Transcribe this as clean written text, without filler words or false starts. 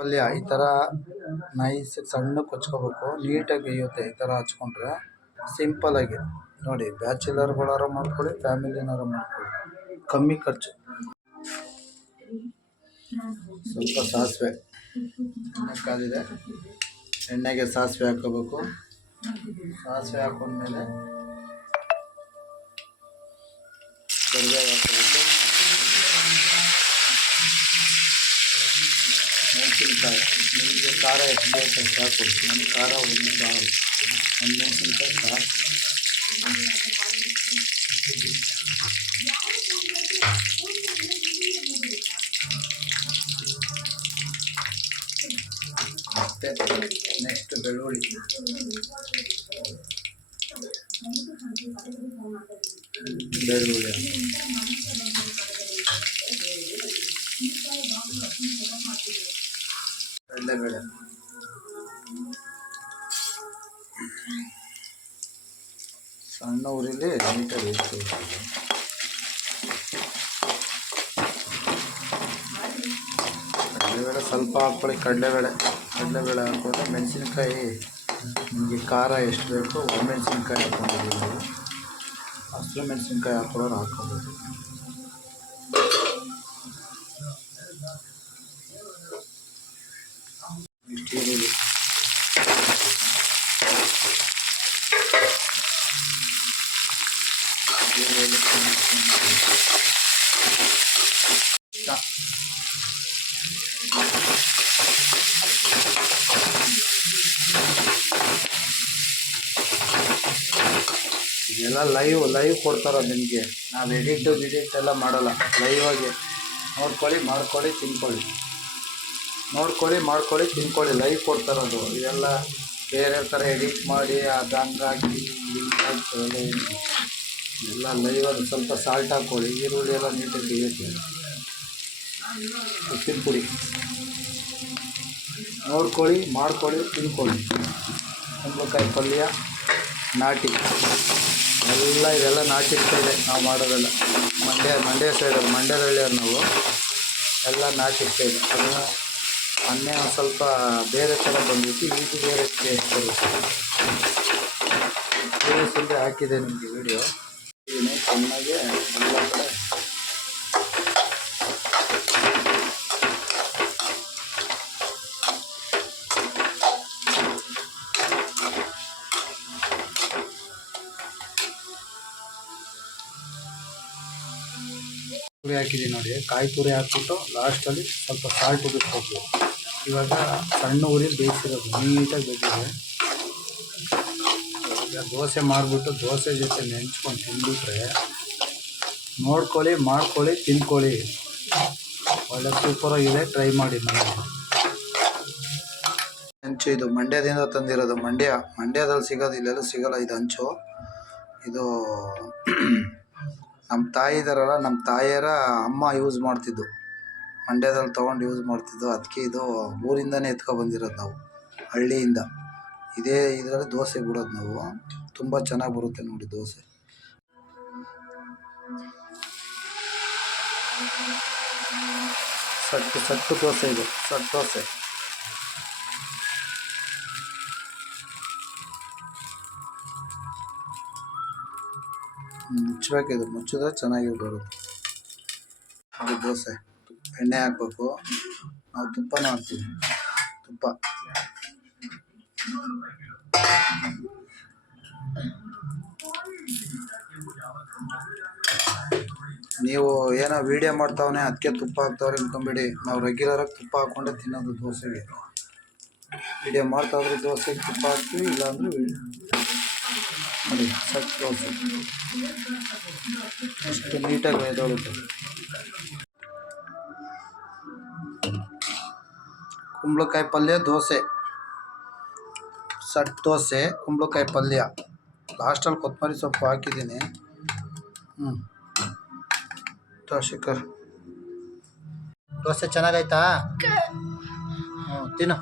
ಪಲ್ಯ ಈ ಥರ ನೈಸ್ ಸಣ್ಣ ಕೊಚ್ಕೋಬೇಕು, ನೀಟಾಗಿ ಬೇಯುತ್ತೆ. ಈ ಥರ ಹಚ್ಕೊಂಡ್ರೆ ಸಿಂಪಲಾಗಿ ನೋಡಿ. ಬ್ಯಾಚುಲರ್ಗಳಾರು ಮಾಡ್ಕೊಳ್ಳಿ, ಫ್ಯಾಮಿಲಿನಾರು ಮಾಡ್ಕೊಳ್ಳಿ, ಕಮ್ಮಿ ಖರ್ಚು. ಸ್ವಲ್ಪ ಸಾಸಿವೆ ಕಾದಿದೆ, ಎಣ್ಣೆಗೆ ಸಾಸಿವೆ ಹಾಕೋಬೇಕು. ಸಾಸಿವೆ ಹಾಕೊಂಡ್ಮೇಲೆ ಕರಿಬೇವು ಹಾಕೋಬೇಕು. ಮೆಣಸಿನ್ಕಾಯಿ ನಿಮಗೆ ಖಾರ ಎಷ್ಟು ಬೇಕು ಸಾಕು. ನನ್ನ ಖಾರ ಒಂದು ಮೆಣಸಿನ್ಕಾಯಿ ಸಾಕು. ಮತ್ತು ನೆಕ್ಸ್ಟ್ ಬೆಳ್ಳುಳ್ಳಿ ಕಡಲೆಬೇಳೆ, ಸಣ್ಣ ಊರಲ್ಲಿ ನೀಟಾಗಿ ಕಡಲೆಬೇಳೆ ಸ್ವಲ್ಪ ಹಾಕ್ಕೊಳ್ಳಿ. ಕಡಲೆಬೇಳೆ ಹಾಕ್ಕೊಂಡ್ರೆ ಮೆಣಸಿನ್ಕಾಯಿ ನಿಮಗೆ ಖಾರ ಎಷ್ಟು ಬೇಕು ಒಣಮೆಣಸಿನ್ಕಾಯಿ ಹಾಕ್ಕೊಂಡಿದ್ದೀವಿ ನಾವು. ಹಸಿರು ಮೆಣಸಿನ್ಕಾಯಿ ಹಾಕೊಳ್ಳೋರು ಹಾಕ್ಕೊಬೋದು. ಇಷ್ಟು ಈರುಳ್ಳಿ, ಇದೆಲ್ಲ ಲೈವ್ ಕೊಡ್ತಾರೋ ನಿಮಗೆ. ನಾವು ಎಡಿಟ್ ಎಲ್ಲ ಮಾಡಲ್ಲ. ಲೈವಾಗಿ ಮಾಡ್ಕೊಳ್ಳಿ ತಿನ್ಕೊಳ್ಳಿ. ಲೈವ್ ಕೊಡ್ತಾರೋದು. ಇದೆಲ್ಲ ಬೇರೆ ಥರ ಎಡಿಟ್ ಮಾಡಿ ಅದು ಹಂಗಾಗಿ ಎಲ್ಲ ಲೈವಾಗಿ. ಸ್ವಲ್ಪ ಸಾಲ್ಟ್ ಹಾಕ್ಕೊಳ್ಳಿ. ಈರುಳ್ಳಿ ಎಲ್ಲ ನೀಟಾಗಿ ಬೇಯುತ್ತೆ. ಉಪ್ಪಿನ ಪುಡಿ ಮಾಡ್ಕೊಳ್ಳಿ ತಿನ್ಕೊಳ್ಳಿ. ಕುಂಬಳಕಾಯಿ ಪಲ್ಯ ನಾಟಿ ಇದೆಲ್ಲ ನಾಟಿ ಸ್ಟೈಲೆ ನಾವು ಮಾಡೋದಲ್ಲ. ಮಂಡ್ಯ ಸೈಡಲ್ಲಿ ಮಂಡ್ಯದಳ್ಳಿಯವ್ರು ನಾವು. ಎಲ್ಲ ನಾಟಿ ಸ್ಟೈಲ್. ಅದನ್ನು ಮೊನ್ನೆ ಒಂದು ಸ್ವಲ್ಪ ಬೇರೆ ಥರ ಬಂದಿತ್ತು, ಇದು ಬೇರೆ ಟೇಸ್ಟ್ ಬರುತ್ತೆ. ಇಲ್ಲದೆ ಹಾಕಿದೆ ನಿಮಗೆ ವಿಡಿಯೋ. ಇದನ್ನೇ ಚೆನ್ನಾಗಿ ಎಲ್ಲ ಕಡೆ ತುರಿ ಹಾಕಿದ್ದೀನಿ ನೋಡಿ. ಕಾಯಿ ತುರಿ ಹಾಕ್ಬಿಟ್ಟು ಲಾಸ್ಟಲ್ಲಿ ಸ್ವಲ್ಪ ಸಾಲ್ಟ್ ಬಿಟ್ಬೇಕು. ಇವಾಗ ಸಣ್ಣ ಊರಿಗೆ ಬೇಯಿಸಿರೋದು ನೀಟಾಗಿ ಬೇಯಿಸಿದೆ. ಇವಾಗ ದೋಸೆ ಮಾಡಿಬಿಟ್ಟು ದೋಸೆ ಜೊತೆ ನೆಂಚ್ಕೊಂಡು ತಿಂದುಬಿಟ್ರೆ ಮಾಡ್ಕೊಳ್ಳಿ ತಿನ್ಕೊಳ್ಳಿ. ಒಳ್ಳೆ ಸೂಪರಾಗಿದೆ. ಟ್ರೈ ಮಾಡಿ ಮನೇಲಿ. ಹಂಚು ಇದು ಮಂಡ್ಯದಿಂದ ತಂದಿರೋದು. ಮಂಡ್ಯದಲ್ಲಿ ಸಿಗೋದು, ಇಲ್ಲೆಲ್ಲೂ ಸಿಗೋಲ್ಲ ಇದು ಹಂಚು. ಇದು ನಮ್ಮ ತಾಯಿ ಇದ್ದಾರಲ್ಲ, ನಮ್ಮ ತಾಯಿಯರ ಅಮ್ಮ ಯೂಸ್ ಮಾಡ್ತಿದ್ದು, ಮಂಡ್ಯದಲ್ಲಿ ತೊಗೊಂಡು ಯೂಸ್ ಮಾಡ್ತಿದ್ದು. ಅದಕ್ಕೆ ಇದು ಊರಿಂದನೇ ಎತ್ಕೊಬಂದಿರೋದು ನಾವು, ಹಳ್ಳಿಯಿಂದ. ಇದೇ ಇದರಲ್ಲಿ ದೋಸೆ ಬಿಡೋದು ನಾವು. ತುಂಬ ಚೆನ್ನಾಗಿ ಬರುತ್ತೆ ನೋಡಿ ದೋಸೆ. ಸಟ್ಟು ದೋಸೆ ಇದು, ಸಟ್ಟು ದೋಸೆ. ಮುಚ್ಚಬೇಕಿದು, ಮುಚ್ಚಿದ್ರೆ ಚೆನ್ನಾಗಿ ಬರುತ್ತೆ ಅದು ದೋಸೆ. ಎಣ್ಣೆ ಹಾಕ್ಬೇಕು. ನಾವು ತುಪ್ಪನೂ ಹಾಕ್ತೀವಿ. ತುಪ್ಪ ನೀವು ಏನೋ ವೀಡಿಯೋ ಮಾಡ್ತಾವನೆ ಅದಕ್ಕೆ ತುಪ್ಪ ಹಾಕ್ತಾವ್ರೆ ಅಂದ್ಕೊಂಬೇಡಿ. ನಾವು ರೆಗ್ಯುಲರಾಗಿ ತುಪ್ಪ ಹಾಕ್ಕೊಂಡೆ ತಿನ್ನೋದು ದೋಸೆಗೆ. ವೀಡಿಯೋ ಮಾಡ್ತಾವ್ರೆ ದೋಸೆಗೆ ತುಪ್ಪ ಹಾಕ್ತೀವಿ, ಇಲ್ಲಾಂದರೆ ನೋಡಿ ಸಟ್ ದೋಸೆ ಅಷ್ಟು ನೀಟಾಗಿ ಎದೊಳುತ್ತೆ. ಕುಂಬಳಕಾಯಿ ಪಲ್ಯ ದೋಸೆ, ಸಟ್ ದೋಸೆ, ಕುಂಬಳಕಾಯಿ ಪಲ್ಯ. ಲಾಸ್ಟಲ್ಲಿ ಕೊತ್ತಂಬರಿ ಸೊಪ್ಪು ಹಾಕಿದ್ದೀನಿ. ಶೇಖರ್ ದೋಸೆ ಚೆನ್ನಾಗೈತಾ? ತಿನ್ನು.